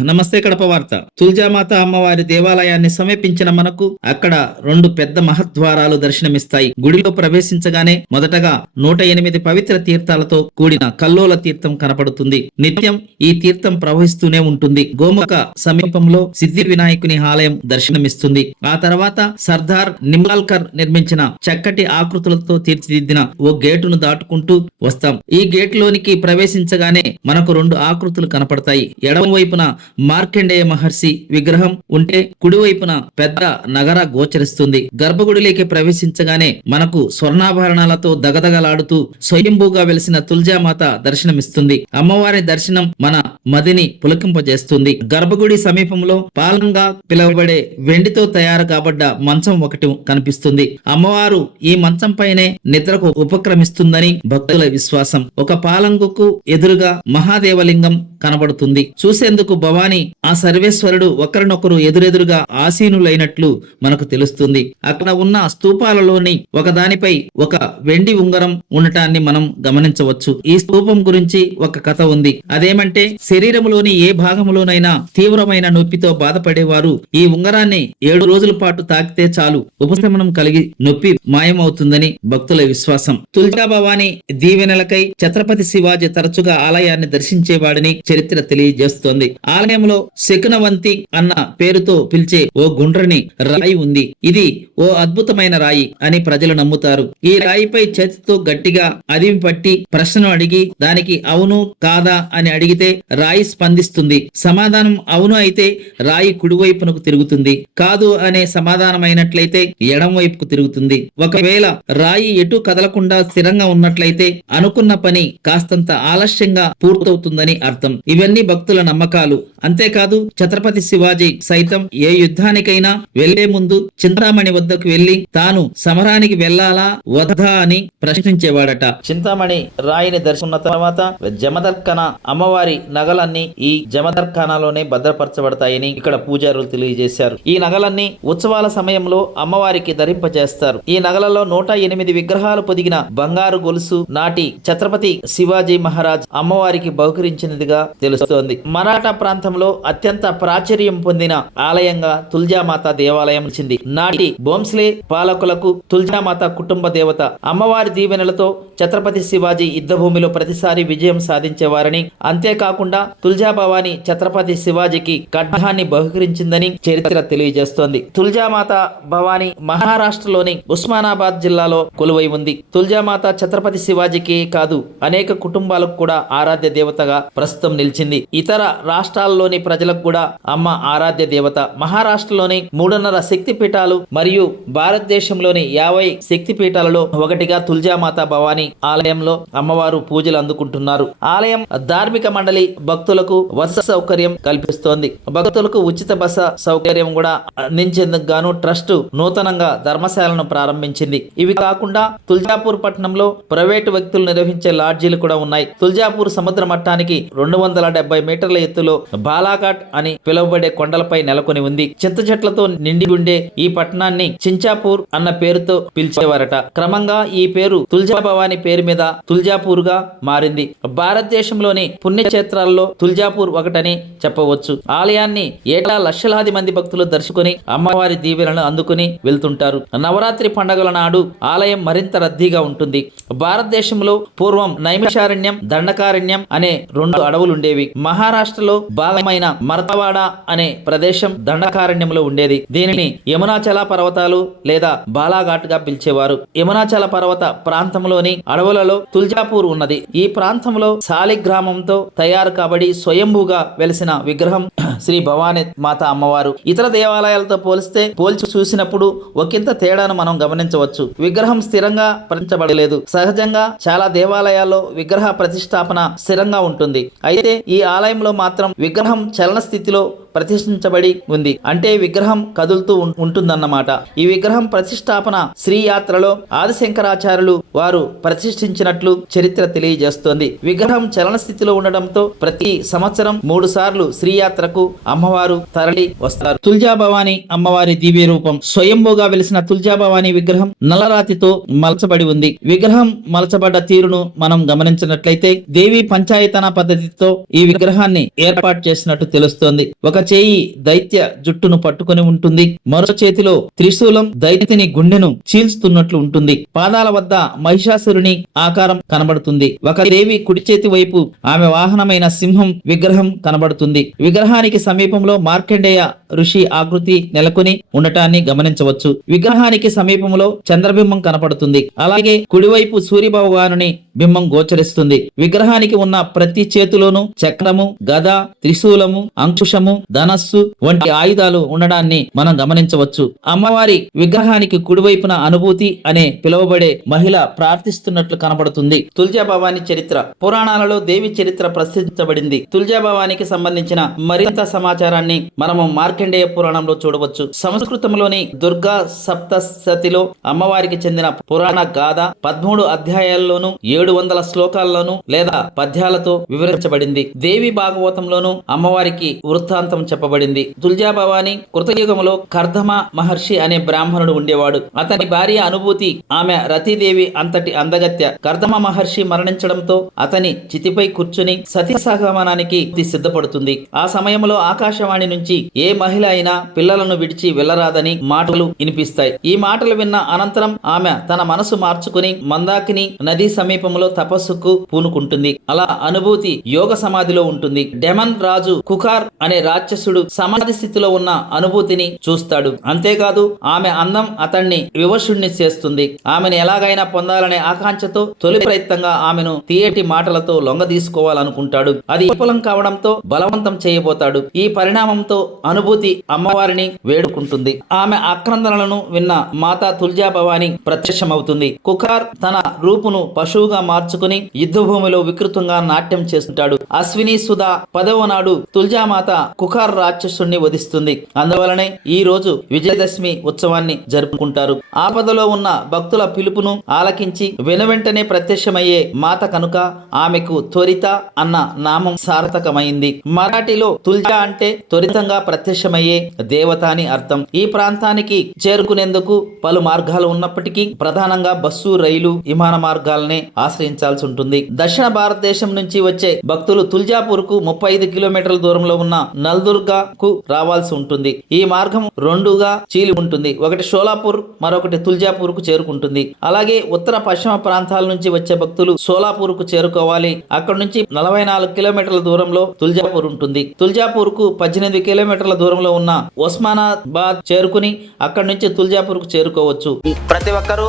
నమస్తే కడప వార్త. తుల్జామాత అమ్మవారి దేవాలయాన్ని సమీపించిన మనకు అక్కడ రెండు పెద్ద మహద్వారాలు దర్శనమిస్తాయి. గుడిలో ప్రవేశించగానే మొదటగా నూట ఎనిమిది పవిత్ర తీర్థాలతో కూడిన కల్లోల తీర్థం కనపడుతుంది. నిత్యం ఈ తీర్థం ప్రవహిస్తూనే ఉంటుంది. గోముఖ సమీపంలో సిద్ధి వినాయకుని ఆలయం దర్శనమిస్తుంది. ఆ తర్వాత సర్దార్ నింబాల్కర్ నిర్మించిన చక్కటి ఆకృతులతో తీర్చిదిద్దిన ఓ గేటును దాటుకుంటూ వస్తాం. ఈ గేట్ లోనికి ప్రవేశించగానే మనకు రెండు ఆకృతులు కనపడతాయి. ఎడమ వైపున మార్కండేయ మహర్షి విగ్రహం ఉంటే కుడివైపున పెద్ద నగర గోచరిస్తుంది. గర్భగుడిలోకి ప్రవేశించగానే మనకు స్వర్ణాభరణాలతో దగదగలాడుతూ స్వయంభూగా వెలిసిన తుల్జామాత దర్శనమిస్తుంది. అమ్మవారి దర్శనం మన మదిని పులకింపజేస్తుంది. గర్భగుడి సమీపంలో పాలంగా పిలువబడే వెండితో తయారు కాబడ్డ మంచం ఒకటి కనిపిస్తుంది. అమ్మవారు ఈ మంచం పైనే నిద్రకు ఉపక్రమిస్తుందని భక్తుల విశ్వాసం. ఒక పాలంగుకు ఎదురుగా మహాదేవలింగం కనబడుతుంది. చూసేందుకు భవాని ఆ సర్వేశ్వరుడు ఒకరినొకరు ఎదురెదురుగా ఆసీనులైనట్లు మనకు తెలుస్తుంది. అక్కడ ఉన్న స్తూపాలలోని ఒకదానిపై ఒక వెండి ఉంగరం ఉండటాన్ని మనం గమనించవచ్చు. ఈ స్తూపం గురించి ఒక కథ ఉంది. అదేమంటే శరీరంలోని ఏ భాగంలోనైనా తీవ్రమైన నొప్పితో బాధపడేవారు ఈ ఉంగరాన్ని ఏడు రోజుల పాటు తాకితే చాలు. ఉపశమనం కలిగి నొప్పి మాయమవుతుందని భక్తుల విశ్వాసం. తుల్జా భవాని దీవెనలకై ఛత్రపతి శివాజీ తరచుగా ఆలయాన్ని దర్శించేవాడని చరిత్ర తెలియజేస్తోంది. ఆలయంలో శకునవంతి అన్న పేరుతో పిలిచే ఓ గుండ్రని రాయి ఉంది. ఇది ఓ అద్భుతమైన రాయి అని ప్రజలు నమ్ముతారు. ఈ రాయిపై చేతితో గట్టిగా అదిమి పట్టి ప్రశ్నను అడిగి దానికి అవును కాదా అని అడిగితే రాయి స్పందిస్తుంది. సమాధానం అవును అయితే రాయి కుడివైపునకు తిరుగుతుంది. కాదు అనే సమాధానం అయినట్లయితే ఎడం వైపుకు తిరుగుతుంది. ఒకవేళ రాయి ఎటు కదలకుండా స్థిరంగా ఉన్నట్లయితే అనుకున్న పని కాస్తంత ఆలస్యంగా పూర్తవుతుందని అర్థం. ఇవన్నీ భక్తుల నమ్మకాలు. అంతేకాదు ఛత్రపతి శివాజీ సైతం ఏ యుద్ధానికైనా వెళ్ళే ముందు చింతామణి వద్దకు వెళ్ళి తాను సమరానికి వెళ్ళాలా వద్దా అని ప్రశ్నించేవాడట. చింతామణి రాయిని దర్శన తర్వాత జమదర్కన అమ్మవారి నగలన్నీ ఈ జమదర్ఖానాలోనే భద్రపరచబడతాయని ఇక్కడ పూజారులు తెలియజేశారు. ఈ నగలన్నీ ఉత్సవాల సమయంలో అమ్మవారికి ధరింపజేస్తారు. ఈ నగలలో నూట ఎనిమిది విగ్రహాలు పొదిగిన బంగారు గొలుసు నాటి ఛత్రపతి శివాజీ మహారాజ్ అమ్మవారికి బహుకరించినదిగా తెలుస్తోంది. మరాఠా ప్రాంతంలో అత్యంత ప్రాచుర్యం పొందిన ఆలయంగా తుల్జామాత దేవాలయం నిలిచింది. నాటి బోంస్లే పాలకులకు తుల్జామాత కుటుంబ దేవత అమ్మవారి దీవెనలతో ఛత్రపతి శివాజీ యుద్ధభూమిలో ప్రతిసారి విజయం సాధించేవారని అంతేకాకుండా తుల్జా భవాని ఛత్రపతి శివాజీకి ఖడ్గాన్ని బహుకరించిందని చరిత్ర తెలియజేస్తోంది. తుల్జామాత భవాని మహారాష్ట్రలోని ఉస్మానాబాద్ జిల్లాలో కొలువై ఉంది. తుల్జామాత ఛత్రపతి శివాజీకి కాదు అనేక కుటుంబాలకు కూడా ఆరాధ్య దేవతగా ప్రస్తుతం నిలిచింది. ఇతర రాష్ట్రాల్లోని ప్రజలకు కూడా అమ్మ ఆరాధ్య దేవత. మహారాష్ట్రలోని మూడున్నర శక్తి పీఠాలు మరియు భారతదేశంలోని యాభై శక్తి పీఠాలలో ఒకటిగా తుల్జామాత భవాని ఆలయంలో అమ్మవారు పూజలు అందుకుంటున్నారు. ఆలయం ధార్మిక మండలి భక్తులకు వసతి సౌకర్యం కల్పిస్తోంది. భక్తులకు ఉచిత బస సౌకర్యం కూడా అందించేందుకు గాను ట్రస్ట్ నూతనంగా ధర్మశాలను ప్రారంభించింది. ఇవి కాకుండా తుల్జాపూర్ పట్టణంలో ప్రైవేటు వ్యక్తులు నిర్వహించే లాడ్జీలు కూడా ఉన్నాయి. తుల్జాపూర్ సముద్ర మట్టానికి రెండు వందల డెబ్బై మీటర్ల ఎత్తులో బాలాఘాట్ అని పిలువబడే కొండలపై నెలకొని ఉంది. చింత చెట్లతో నిండి ఉండే ఈ పట్టణాన్ని చించాపూర్ అన్న పేరుతో పిలిచేవారట. క్రమంగా ఈ పేరు తుల్జా భవాని పేరు మీద తుల్జాపూర్గా మారింది. భారతదేశంలోని పుణ్యక్షేత్రాల్లో తుల్జాపూర్ ఒకటని చెప్పవచ్చు. ఆలయాన్ని ఏటా లక్షలాది మంది భక్తులు దర్శకుని అమ్మవారి దీవెనలను అందుకుని వెళ్తుంటారు. నవరాత్రి పండుగల నాడు ఆలయం మరింత రద్దీగా ఉంటుంది. భారతదేశంలో పూర్వం నైమిషారణ్యం దండకారణ్యం అనే రెండు అడవులు ఉండేవి మహారాష్ట్రలో భాగమైన మరతవాడ అనే ప్రదేశం దండకారణ్యంలో ఉండేది. దీనిని యమునాచల పర్వతాలు లేదా బాలాఘాట్గా పిలిచేవారు. యమునాచల పర్వత ప్రాంతంలోని అడవులలో తుల్జాపూర్ ఉన్నది. ఈ ప్రాంతంలో శాలిగ్రామంతో తయారు కాబడి స్వయంభూగా వెలిసిన విగ్రహం శ్రీ భవానీ మాత అమ్మవారు. ఇతర దేవాలయాలతో పోలిస్తే పోల్చి చూసినప్పుడు ఒకంత తేడాను మనం గమనించవచ్చు. విగ్రహం స్థిరంగా పరించబడలేదు సహజంగా చాలా దేవాలయాల్లో విగ్రహ ప్రతిష్టాపన స్థిరంగా ఉంటుంది. అయితే ఈ ఆలయంలో మాత్రం విగ్రహం చలన స్థితిలో ప్రతిష్ఠించబడి ఉంది. అంటే విగ్రహం కదులుతూ ఉంటుందన్నమాట. ఈ విగ్రహం ప్రతిష్టాపన శ్రీ యాత్రలో ఆదిశంకరాచార్యులు వారు ప్రతిష్ఠించినట్లు చరిత్ర తెలియజేస్తోంది. విగ్రహం చలన స్థితిలో ఉండడంతో ప్రతి సంవత్సరం మూడు సార్లు శ్రీయాత్రకు అమ్మవారు తరలి వస్తారు. తుల్జాభవాని అమ్మవారి దివ్య రూపం స్వయంభూగా వెలిసిన తుల్జాభవాని విగ్రహం నల్లరాతితో మలచబడి ఉంది. విగ్రహం మలచబడ్డ తీరును మనం గమనించినట్లయితే దేవి పంచాయతన పద్ధతితో ఈ విగ్రహాన్ని ఏర్పాటు చేసినట్టు తెలుస్తోంది. ఒక చేయి దైత్య జుట్టును పట్టుకొని ఉంటుంది. మరో చేతిలో త్రిశూలం దైత్యని గుండెను చీల్స్తున్నట్లు ఉంటుంది. పాదాల వద్ద మహిషాసురుని ఆకారం కనబడుతుంది. ఒక దేవి కుడి చేతి వైపు ఆమె వాహనమైన సింహం విగ్రహం కనబడుతుంది. విగ్రహానికి సమీపంలో మార్కండేయ ఋషి ఆకృతి నెలకొని ఉండటాన్ని గమనించవచ్చు. విగ్రహానికి సమీపంలో చంద్రబింబం కనపడుతుంది. అలాగే కుడివైపు సూర్యభగవానుని బింబం గోచరిస్తుంది. విగ్రహానికి ఉన్న ప్రతి చేతిలోనూ చక్రము గద త్రిశూలము అంకుశము ధనస్సు వంటి ఆయుధాలు ఉండడాన్ని మనం గమనించవచ్చు. అమ్మవారి విగ్రహానికి కుడివైపున అనుభూతి అనే పిలువబడే మహిళ ప్రార్థిస్తున్నట్లు కనబడుతుంది. తుల్జాభవాని చరిత్ర. పురాణాలలో దేవి చరిత్ర ప్రసిద్ధించబడింది. తుల్జాభవానికి సంబంధించిన మరింత సమాచారాన్ని మనము మార్కండేయ పురాణంలో చూడవచ్చు. సంస్కృతంలోని దుర్గా సప్తశతిలో అమ్మవారికి చెందిన పురాణ గాథ పదమూడు అధ్యాయాల్లోనూ ఏడు వందల శ్లోకాల్లోనూ లేదా పద్యాలతో వివరించబడింది. దేవి భాగవతంలోనూ అమ్మవారికి వృత్తాంతం చెప్పబడింది. తుల్జా భవాని కృతయుగంలో కర్దమ మహర్షి అనే బ్రాహ్మణుడు ఉండేవాడు. అతని భార్య అనుభూతి ఆమె రతీదేవి అంతటి అందగత్య కర్ధమ మహర్షి మరణించడంతో అతని చితిపై కూర్చుని సతీ సహగమనానికి సిద్ధపడుతుంది. ఆ సమయంలో ఆకాశవాణి నుంచి ఏ మహిళ అయినా పిల్లలను విడిచి వెళ్ళరాదని మాటలు వినిపిస్తాయి. ఈ మాటలు విన్న అనంతరం ఆమె తన మనసు మార్చుకుని మందాకిని నది సమీపంలో తపస్సుకు పూనుకుంటుంది. అలా అనుభూతి యోగ సమాధిలో ఉంటుంది. డెమన్ రాజు కుకార్ అనే రాక్షసుడు సమాధి స్థితిలో ఉన్న అనుభూతిని చూస్తాడు. అంతేకాదు ఆమె అందం అతన్ని వివశుణ్ణి చేస్తుంది. ఆమెను ఎలాగైనా పొందాలనే ఆకాంక్షతో తొలి ప్రయత్నంగా ఆమెను తీయటి మాటలతో లొంగ తీసుకోవాలనుకుంటాడు. అది విఫలం కావడంతో బలవంతం చేయబోతాడు. ఈ పరిణామంతో అనుభూతి అమ్మవారిని వేడుకుంటుంది. ఆమె ఆక్రందనలను విన్న మాతా తుల్జా భవాని ప్రత్యక్షమవుతుంది. కుకార్ తన రూపును పశువుగా మార్చుకుని యుద్ధభూమిలో వికృతంగా నాట్యం చేస్తుంటాడు. అశ్విని సుధా పదవ నాడు తుల్జామాత కుకార్ రాక్షసుణ్ణి వధిస్తుంది. అందువలనే ఈ రోజు విజయదశమి ఉత్సవాన్ని జరుపుకుంటారు. ఆపదలో ఉన్న భక్తుల పిలుపును ఆలకించి వెనువెంటనే ప్రత్యక్షమయ్యే మాత కనుక ఆమెకు త్వరిత అన్న నామం సార్థకమైంది. మరాఠీలో తుల్జా అంటే త్వరితంగా ప్రత్యక్షమయ్యే దేవత అని అర్థం. ఈ ప్రాంతానికి చేరుకునేందుకు పలు మార్గాలు ఉన్నప్పటికీ ప్రధానంగా బస్సు రైలు విమాన మార్గాలనే ఆశ్రయించాల్సి ఉంటుంది. దక్షిణ భారతదేశం నుంచి వచ్చే భక్తులు తుల్జాపూర్కు ముప్పై ఐదు కిలోమీటర్ల దూరంలో ఉన్న నల్దుర్గా కు రావాల్సి ఉంటుంది. ఈ మార్గం రెండుగా చీలి ఉంటుంది. ఒకటి షోలాపూర్ మరొకటి తుల్జాపూర్కు చేరుకుంటుంది. అలాగే ఉత్తర పశ్చిమ ప్రాంతాల నుంచి వచ్చే భక్తులు సోలాపూర్కు చేరుకోవాలి. అక్కడ నుంచి నలభై నాలుగు కిలోమీటర్ల దూరంలో తుల్జాపూర్ ఉంటుంది. తుల్జాపూర్కు పద్దెనిమిది కిలోమీటర్ల దూరంలో ఉన్న ఒస్మానాబాద్ చేరుకుని అక్కడ నుంచి తుల్జాపూర్కు చేరుకోవచ్చు. ప్రతి ఒక్కరూ